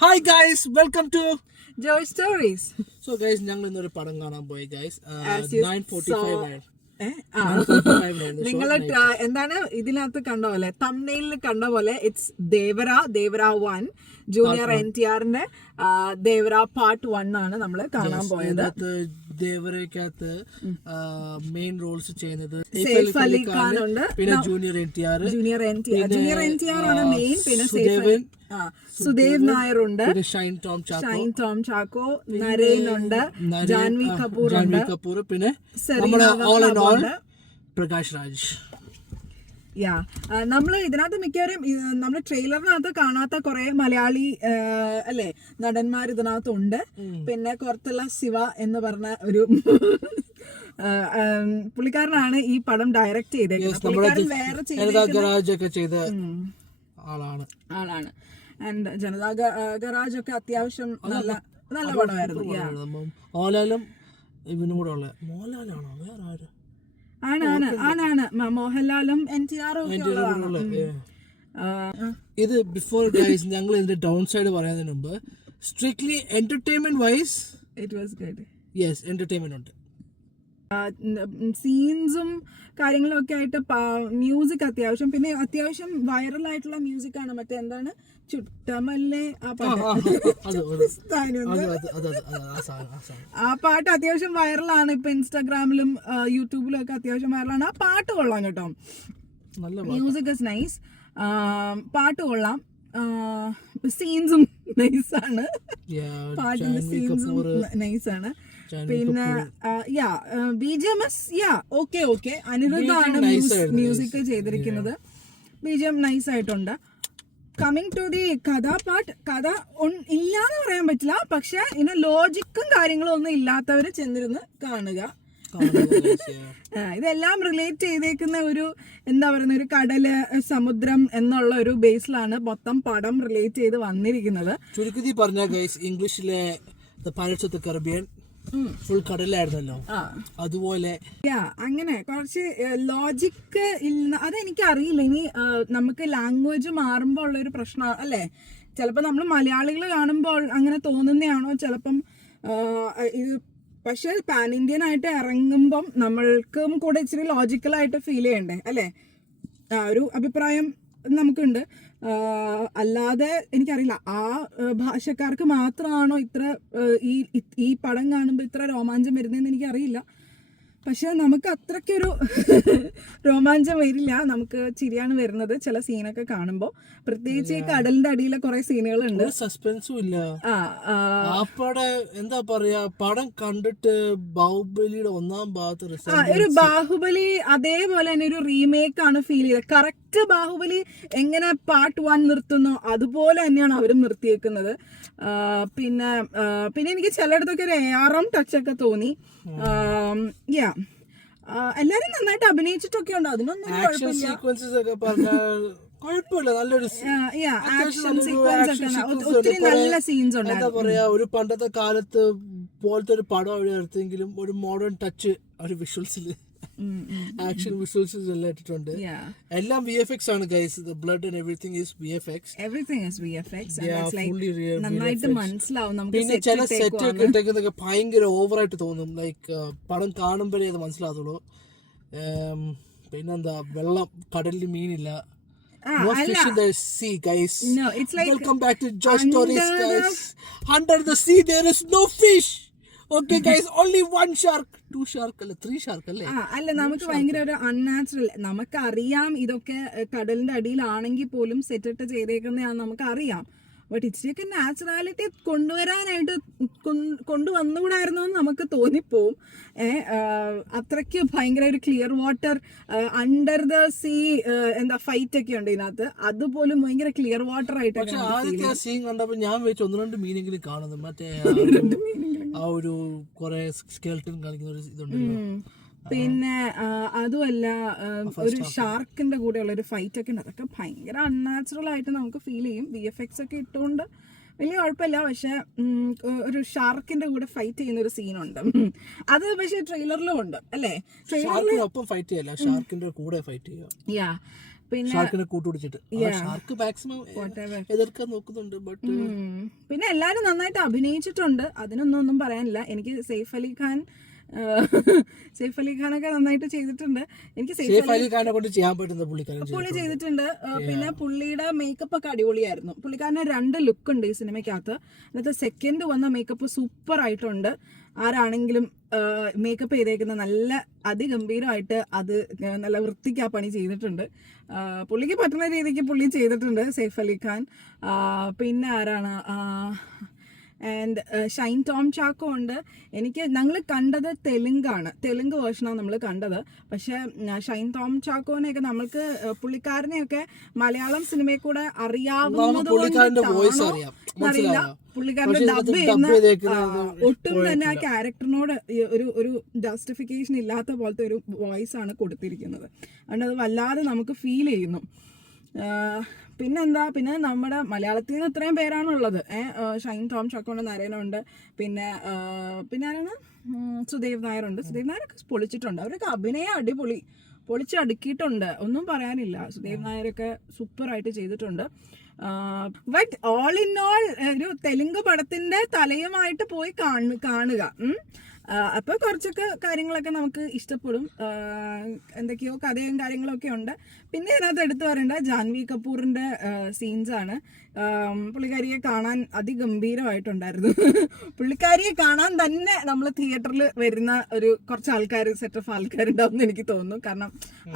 Hi guys, welcome to Joy Stories. So guys, ഞങ്ങൾ ഇന്നൊരു പടം കാണാൻ പോയി guys. As you 9:45 നിങ്ങൾ എന്താണ് ഇതിനകത്ത് കണ്ട പോലെ തംബ്നെയിലിൽ കണ്ട പോലെ ഇറ്റ്സ് ദേവര 1 ജൂനിയർ NTRന്റെ ദേവര പാർട്ട് 1 ആണ് നമ്മൾ കാണാൻ പോയത്. ദേവരക്കകത്ത് മെയിൻ റോൾസ് ചെയ്യുന്നത് സൈഫ് അലി ഖാൻ ഉണ്ട്, പിന്നെ ജൂനിയർ NTR ആണ് മെയിൻ, പിന്നെ സുദേവ് നായർ ഉണ്ട്, ഷൈൻ ടോം ചാക്കോ, നരേൻ ഉണ്ട്, ജാൻവി കപൂർ, പിന്നെ പ്രകാശ് രാജ്. നമ്മള് ഇതിനകത്ത് മിക്കവരും നമ്മള് ട്രെയിലറിനകത്ത് കാണാത്ത കുറെ മലയാളി അല്ലെ നടന്മാർ ഇതിനകത്തുണ്ട്. പിന്നെ കുറത്തുള്ള ശിവ എന്ന് പറഞ്ഞ ഒരു പുള്ളിക്കാരനാണ് ഈ പടം ഡയറക്റ്റ് ചെയ്തേക്കുന്നത്. പുള്ളിക്കാരൻ വേറെ ചെയ്ത ആളാണ്. ആൻഡ് ജനതാ ഗരാജ് ഒക്കെ അത്യാവശ്യം നല്ല പടമായിരുന്നു. ആണ് മോഹൻലാലും NTR ഇത് ബിഫോർ ഗൈസ് ഞങ്ങൾ ഇതിന്റെ ഡൗൺ സൈഡ് പറയുന്നതിന് മുമ്പ് strictly entertainment wise it was good. Yes, entertainment ഉണ്ട്. സീൻസും കാര്യങ്ങളും ഒക്കെ ആയിട്ട് മ്യൂസിക് അത്യാവശ്യം, പിന്നെ അത്യാവശ്യം വൈറൽ ആയിട്ടുള്ള മ്യൂസിക് ആണ്. മറ്റേ എന്താണ് ചുട്ടമല്ലേ ആ പാട്ട് അത്യാവശ്യം വൈറലാണ്. ഇപ്പൊ ഇൻസ്റ്റാഗ്രാമിലും യൂട്യൂബിലും ഒക്കെ അത്യാവശ്യം വൈറലാണ്. ആ പാട്ട് കൊള്ളാം കേട്ടോ. മ്യൂസിക് ഇസ് നൈസ്, പാട്ട് കൊള്ളാം, സീൻസും നൈസാണ്, പാട്ടിന്റെ സീൻസും നൈസാണ്. പിന്നെ BGMS ഓക്കെ അനിരുദ്ധാണ് മ്യൂസിക് ചെയ്തിരിക്കുന്നത്. BGM നൈസ് ആയിട്ടുണ്ട്. കമ്മിങ് ടു ദി കഥ ഇല്ലാന്ന് പറയാൻ പറ്റില്ല, പക്ഷെ ഇതിന് ലോജിക്കും കാര്യങ്ങളും ഒന്നും ഇല്ലാത്തവര് ചെന്നിരുന്ന് കാണുക. ഇതെല്ലാം റിലേറ്റ് ചെയ്തേക്കുന്ന ഒരു എന്താ പറയുന്ന ഒരു കടല് സമുദ്രം എന്നുള്ള ഒരു ബേസിലാണ് മൊത്തം പടം റിലേറ്റ് ചെയ്ത് വന്നിരിക്കുന്നത്. ചുരുക്കത്തിൽ പറഞ്ഞ ഗൈസ്, ഇംഗ്ലീഷിലെ Pirates of the Caribbean full കടലായിരുന്നല്ലോ, അതുപോലെ അങ്ങനെ കുറച്ച് ലോജിക്ക് ഇല്ല. അതെനിക്ക് അറിയില്ല. ഇനി നമുക്ക് ലാംഗ്വേജ് മാറുമ്പോൾ ഉള്ളൊരു പ്രശ്നം അല്ലേ, ചിലപ്പോൾ നമ്മൾ മലയാളികൾ കാണുമ്പോൾ അങ്ങനെ തോന്നുന്നതാണോ ചിലപ്പം ഇത്. പക്ഷെ പാൻ ഇന്ത്യൻ ആയിട്ട് ഇറങ്ങുമ്പം നമ്മൾക്കും കൂടെ ഇച്ചിരി ലോജിക്കലായിട്ട് ഫീൽ ചെയ്യണ്ടേ അല്ലേ, ഒരു അഭിപ്രായം നമുക്കുണ്ട്. അല്ലാതെ എനിക്കറിയില്ല ആ ഭാഷക്കാർക്ക് മാത്രമാണോ ഇത്ര ഈ പടം കാണുമ്പോൾ ഇത്ര രോമാഞ്ചം വരുന്നതെന്ന് എനിക്കറിയില്ല. പക്ഷെ നമുക്ക് അത്രയ്ക്കൊരു രോമാഞ്ചം വരില്ല, നമുക്ക് ചിരിയാണ് വരുന്നത് ചില സീനൊക്കെ കാണുമ്പോൾ. പ്രത്യേകിച്ച് ഈ കടലിന്റെ അടിയിലെ കുറെ സീനുകളുണ്ട്. സസ്പെൻസും ഇല്ല. എന്താ പറയാ, പടം കണ്ടിട്ട് ബാഹുബലിയുടെ 1ാം ഭാഗത്ത് ഒരു ബാഹുബലി അതേപോലെ തന്നെ ഒരു റീമേക്ക് ആണ് ഫീൽ ചെയ്തത്. കറക്റ്റ് ബാഹുബലി എങ്ങനെ പാർട്ട് 1 നിർത്തുന്നോ അതുപോലെ തന്നെയാണ് അവരും നിർത്തിയേക്കുന്നത്. പിന്നെ എനിക്ക് ചിലയിടത്തൊക്കെ ഒരു ARM ടച്ചൊക്കെ തോന്നി. എല്ലാരും നന്നായിട്ട് അഭിനയിച്ചിട്ടൊക്കെ ഉണ്ട്, അതിനൊന്നും ഒത്തിരി നല്ല സീൻസ് ഉണ്ട്. എന്താ പറയാ, ഒരു പണ്ടത്തെ കാലത്ത് പോലത്തെ ഒരു പടം അവിടെ എടുത്തെങ്കിലും ഒരു മോഡേൺ ടച്ച് ഒരു വിഷ്വൽസിൽ, ആക്ഷൻ വിഷ്വൽസ് എല്ലാം ഇട്ടിട്ടുണ്ട്. എല്ലാം VFX ആണ് guys. The blood and everything is VFX. Everything is VFX. നന്നായിട്ട് മനസ്സിലാവും നമുക്ക്. പിന്നെ ചില സെറ്റ് ഒക്കെ ഇട്ടേക്കുന്നൊക്കെ ഭയങ്കര ഓവറായിട്ട് തോന്നും. ലൈക്ക് പടം കാണുമ്പോഴേ അത് മനസ്സിലാവുള്ളൂ. പിന്നെന്താ, വെള്ളം, കടലിൽ മീനില്ല. No fish in the sea, guys. No, it's like welcome back to Joy Stories, guys. Under the sea there is no fish. Okay guys, only 1 shark, 2 shark അല്ല 3 shark അല്ലേ. അല്ല, നമുക്ക് ഭയങ്കര ഒരു അൺനാച്ചുറൽ, നമുക്കറിയാം ഇതൊക്കെ കടലിന്റെ അടിയിലാണെങ്കിൽ പോലും സെറ്റിട്ട് ചെയ്തേക്കുന്നതാണെന്ന് നമുക്കറിയാം. ബട്ട് ഇച്ചിരിയൊക്കെ നാച്ചുറാലിറ്റി കൊണ്ടുവന്നുകൂടായിരുന്നോ എന്ന് നമുക്ക് തോന്നിപ്പോവും. അത്രയ്ക്ക് ഭയങ്കര ഒരു clear water, under the sea എന്താ ഫൈറ്റ് ഒക്കെ ഉണ്ട് ഇതിനകത്ത്, അതുപോലും ഭയങ്കര ക്ലിയർ വാട്ടർ ആയിട്ട്. ആദ്യത്തെ സീൻ കണ്ടപ്പോൾ ഞാൻ വെച്ച് 1-2 മീനിങ്ങിൽ കാണുന്നു. മറ്റേ ആ ഒരു കുറെ സ്കെൽട്ടൺ കാണിക്കുന്ന ഒരു ഇതുണ്ടല്ലോ. പിന്നെ അതുമല്ല, ഒരു ഷാർക്കിന്റെ കൂടെ ഉള്ള ഒരു ഫൈറ്റ് ഒക്കെ ഉണ്ട്. അതൊക്കെ ഭയങ്കര അൺനാച്ചുറൽ ആയിട്ട് നമുക്ക് ഫീൽ ചെയ്യും. VFX ഒക്കെ ഇട്ടുകൊണ്ട് വലിയ കുഴപ്പമില്ല. പക്ഷെ ഒരു ഷാർക്കിന്റെ കൂടെ ഫൈറ്റ് ചെയ്യുന്ന ഒരു സീനുണ്ട്. അത് പക്ഷെ ട്രെയിലറിലും ഉണ്ട് അല്ലേ? ട്രെയിലറിലൊപ്പം ഫൈറ്റ് ചെയ്യല്ല, ഷാർക്കിന്റെ കൂടെ ഫൈറ്റ് ചെയ്യാം. പിന്നെ ഷാർക്കിനെ കൂട്ടുപിടിച്ചിട്ട് ഷാർക്ക് മാക്സിമം എതിർക്കാൻ നോക്കുന്നുണ്ട്. ബട്ട് പിന്നെ എല്ലാരും നന്നായിട്ട് അഭിനയിച്ചിട്ടുണ്ട്, അതിനൊന്നും പറയാനില്ല. എനിക്ക് സെയ്ഫ് അലി ഖാനൊക്കെ നന്നായിട്ട് ചെയ്തിട്ടുണ്ട്. എനിക്ക് സെയ്ഫ് അലി ഖാനെ കൊണ്ട് ചെയ്യാൻ പറ്റുന്ന പുള്ളി ചെയ്തിട്ടുണ്ട്. പിന്നെ പുള്ളിയുടെ മേക്കപ്പ് ഒക്കെ അടിപൊളിയായിരുന്നു. പുള്ളിക്കാരന് 2 ലുക്ക് ഉണ്ട് ഈ സിനിമയ്ക്കകത്ത്. എന്നിട്ട് സെക്കൻഡ് വന്ന മേക്കപ്പ് സൂപ്പർ ആയിട്ടുണ്ട്. ആരാണെങ്കിലും മേക്കപ്പ് ചെയ്തേക്കുന്ന നല്ല അതിഗംഭീരമായിട്ട് അത് നല്ല വൃത്തിക്ക് ആ പണി ചെയ്തിട്ടുണ്ട്. പുള്ളിക്ക് പറ്റുന്ന രീതിക്ക് പുള്ളി ചെയ്തിട്ടുണ്ട് സെയ്ഫ് അലി ഖാൻ. പിന്നെ ആരാണ്, ആൻഡ് ഷൈൻ ടോം ചാക്കോ ഉണ്ട്. ഞങ്ങൾ കണ്ടത് തെലുങ്ക് വേർഷനാണ് നമ്മൾ കണ്ടത്. പക്ഷെ ഷൈൻ ടോം ചാക്കോനെയൊക്കെ നമ്മൾക്ക് പുള്ളിക്കാരനെയൊക്കെ മലയാളം സിനിമയിൽ കൂടെ അറിയാവുന്നത് അറിയില്ല. പുള്ളിക്കാരന്റെ ഡബ് ചെയ്യുന്ന ഒട്ടും തന്നെ ആ ക്യാരക്ടറിനോട് ഒരു ജസ്റ്റിഫിക്കേഷൻ ഇല്ലാത്ത പോലത്തെ ഒരു വോയിസ് ആണ് കൊടുത്തിരിക്കുന്നത്. അതുകൊണ്ട് അത് വല്ലാതെ നമുക്ക് ഫീൽ ചെയ്യുന്നു. പിന്നെ നമ്മുടെ മലയാളത്തിൽ നിന്ന് ഇത്രയും പേരാണുള്ളത്. ഷൈൻ ടോം ചാക്കോണ്ട് നരേനുണ്ട്. പിന്നെ ആരാണ്, സുദേവ് നായരുണ്ട്. സുദേവ് നായരൊക്കെ പൊളിച്ചിട്ടുണ്ട്. അവരൊക്കെ അഭിനയം അടിപൊളി പൊളിച്ചടുക്കിയിട്ടുണ്ട്, ഒന്നും പറയാനില്ല. സുദേവ് നായരൊക്കെ സൂപ്പറായിട്ട് ചെയ്തിട്ടുണ്ട്. ബട്ട് ഓൾ ഇൻ ഓൾ ഒരു തെലുങ്ക് പടത്തിന്റെ തലയുമായിട്ട് പോയി കാണുക. അപ്പൊ കുറച്ചൊക്കെ കാര്യങ്ങളൊക്കെ നമുക്ക് ഇഷ്ടപ്പെടും. എന്തൊക്കെയോ കഥയും കാര്യങ്ങളൊക്കെ ഉണ്ട്. പിന്നെ ഇതിനകത്ത് എടുത്തു പറയേണ്ട ജാൻവി കപൂറിന്റെ സീൻസ് ആണ്. പുള്ളിക്കാരിയെ കാണാൻ അതിഗംഭീരമായിട്ടുണ്ടായിരുന്നു. പുള്ളിക്കാരിയെ കാണാൻ തന്നെ നമ്മൾ തിയേറ്ററിൽ വരുന്ന കുറച്ച് ആൾക്കാർ, സെറ്റ് ഓഫ് ആൾക്കാരുണ്ടാവും എന്ന് എനിക്ക് തോന്നുന്നു. കാരണം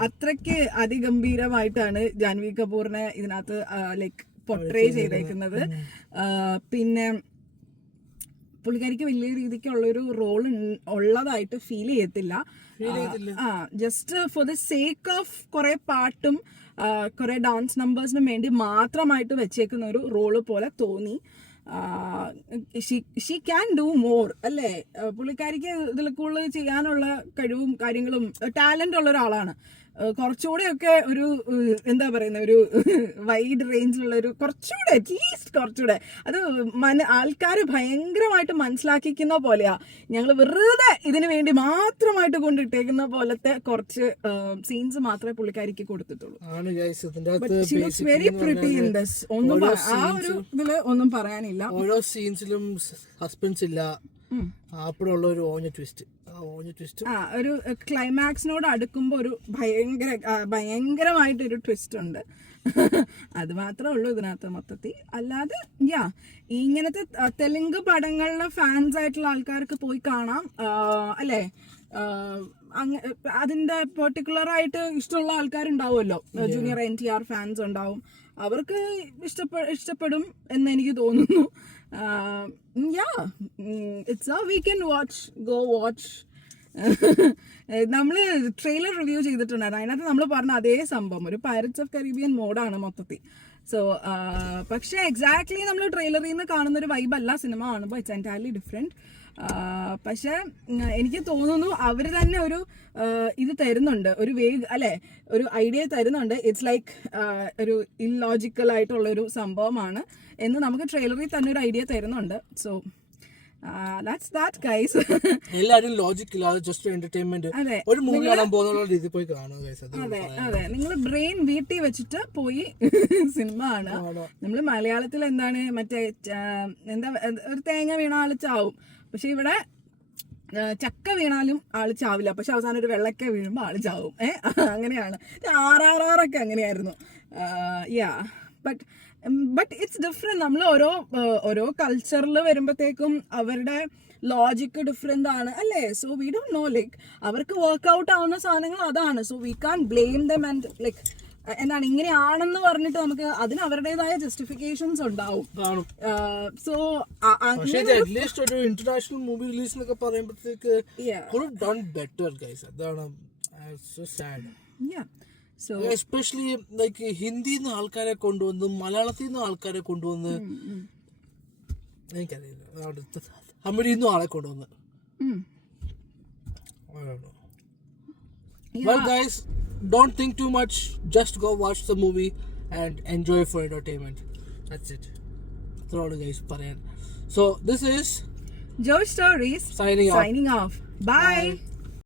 അത്രയ്ക്ക് അതിഗംഭീരമായിട്ടാണ് ജാൻവി കപൂറിനെ ഇതിനകത്ത് ലൈക്ക് പോർട്രേ ചെയ്തേക്കുന്നത്. പിന്നെ പുള്ളിക്കാരിക്ക് വലിയ രീതിക്കുള്ളൊരു റോൾ ഉള്ളതായിട്ട് ഫീൽ ചെയ്യത്തില്ല. Just for the sake of കുറെ പാട്ടും കുറെ ഡാൻസ് നമ്പേഴ്സിനും വേണ്ടി മാത്രമായിട്ട് വെച്ചേക്കുന്ന ഒരു റോള് പോലെ തോന്നി. ഷീ ക്യാൻ ഡു മോർ അല്ലേ? പുള്ളിക്കാരിക്ക് ഇതിൽ കൂടുതൽ ചെയ്യാനുള്ള കഴിവും കാര്യങ്ങളും ടാലന്റ് ഉള്ള ഒരാളാണ്. കുറച്ചുകൂടെയൊക്കെ ഒരു എന്താ പറയുന്ന ഒരു വൈഡ് റേഞ്ചിലുള്ള കുറച്ചുകൂടെ അറ്റ്ലീസ്റ്റ് കുറച്ചുകൂടെ അത് ആൾക്കാർ ഭയങ്കരമായിട്ട് മനസ്സിലാക്കിക്കുന്ന പോലെയാ. ഞങ്ങൾ വെറുതെ ഇതിനു വേണ്ടി മാത്രമായിട്ട് കൊണ്ടിട്ടേക്കുന്ന പോലത്തെ കുറച്ച് സീൻസ് മാത്രമേ പുള്ളിക്കാരിക്ക് കൊടുത്തിട്ടുള്ളൂ. Very pretty in this. ആ ഒരു ഇതില് ഒന്നും പറയാനില്ല. ഓരോ സീൻസിലും സസ്പെൻസ് ഇല്ല. അപ്പോഴുള്ള ഒരു ഒരു ക്ലൈമാക്സിനോട് അടുക്കുമ്പോ ഒരു ഭയങ്കരമായിട്ടൊരു ട്വിസ്റ്റ് ഉണ്ട്. അത് മാത്രമേ ഉള്ളൂ ഇതിനകത്ത് മൊത്തത്തിൽ. അല്ലാതെ ഇങ്ങനത്തെ തെലുങ്ക് പടങ്ങളിലെ ഫാൻസ് ആയിട്ടുള്ള ആൾക്കാർക്ക് പോയി കാണാം അല്ലേ? അതിന്റെ പെർട്ടിക്കുലർ ആയിട്ട് ഇഷ്ടമുള്ള ആൾക്കാരുണ്ടാവുമല്ലോ. ജൂനിയർ NTR ഫാൻസ് ഉണ്ടാവും. അവർക്ക് ഇഷ്ടപ്പെടും എന്ന് എനിക്ക് തോന്നുന്നു. It's we can go watch. നമ്മള് ട്രെയിലർ റിവ്യൂ ചെയ്തിട്ടുണ്ടായിരുന്നു. അതിനകത്ത് നമ്മൾ പറഞ്ഞ അതേ സംഭവം ഒരു പൈററ്റ്സ് ഓഫ് കരീബിയൻ മോഡാണ് മൊത്തത്തിൽ. സോ പക്ഷെ എക്സാക്ട്ലി നമ്മൾ ട്രെയിലറിൽ നിന്ന് കാണുന്ന ഒരു വൈബല്ല സിനിമ കാണുമ്പോൾ. It's entirely different. എനിക്ക് തോന്നുന്നു അവർ തന്നെ ഇത് തരുന്നുണ്ട്, ഒരു ഒരു ഐഡിയ തരുന്നുണ്ട്. ഇറ്റ്സ് ലൈക്ക് ഒരു ഇല്ലോജിക്കൽ ആയിട്ടുള്ള ഒരു സംഭവമാണ് എന്ന് നമുക്ക് ട്രെയിലറിൽ തന്നെ ഒരു ഐഡിയ തരുന്നുണ്ട്. So that's that guys. എല്ലാരും ലോജിക് ഇല്ലാതെ ജസ്റ്റ് എന്റർടൈൻമെന്റ് ഒരു മൂവി കാണാൻ പോകുന്ന രീതിയിൽ പോയി കാണുക ഗൈസ്. അതെ നിങ്ങൾ ബ്രെയിൻ വീട്ടിൽ വെച്ചിട്ട് പോയി സിനിമ കാണുക. നമ്മള് മലയാളത്തിൽ എന്താണ് മറ്റേ ഒരു തേങ്ങ വീണ ആള് ചാവും. പക്ഷെ ഇവിടെ ചക്ക വീണാലും ആള് ചാവില്ല. പക്ഷെ അവസാനം ഒരു വെള്ളക്ക വീഴുമ്പോ ആള് ചാവും. അങ്ങനെയാണ്. RRR അങ്ങനെയായിരുന്നു. But it's different. നമ്മൾ ഓരോ കൾച്ചറിൽ വരുമ്പോഴത്തേക്കും അവരുടെ ലോജിക്ക് ഡിഫറെന്റ് ആണ് അല്ലേ? So we don't know like അവർക്ക് വർക്ക്ഔട്ട് ആവുന്ന സാധനങ്ങൾ അതാണ്. So we can blame them and like എന്താണ് ഇങ്ങനെയാണെന്ന് പറഞ്ഞിട്ട് നമുക്ക് അതിന് അവരുടേതായ ജസ്റ്റിഫിക്കേഷൻസ് ഉണ്ടാവും. സോ അറ്റ്ലീസ്റ്റ് ഒരു ഇന്റർനാഷണൽ മൂവി റിലീസ് എന്നൊക്കെ പറയുമ്പോഴത്തേക്ക് എസ്പെഷ്യലി ലൈക്ക് ഹിന്ദിയിൽ നിന്ന് ആൾക്കാരെ കൊണ്ടുവന്ന് മലയാളത്തിൽ നിന്ന് ആൾക്കാരെ കൊണ്ടുവന്ന് എനിക്കറിയില്ല തമിഴിൽ നിന്നും ആളെ കൊണ്ടുവന്ന്. Well guys, don't think too much, just go watch the movie and enjoy for entertainment. That's it. That's all guys പറയാൻ. So this is Joe Stories signing off. Bye.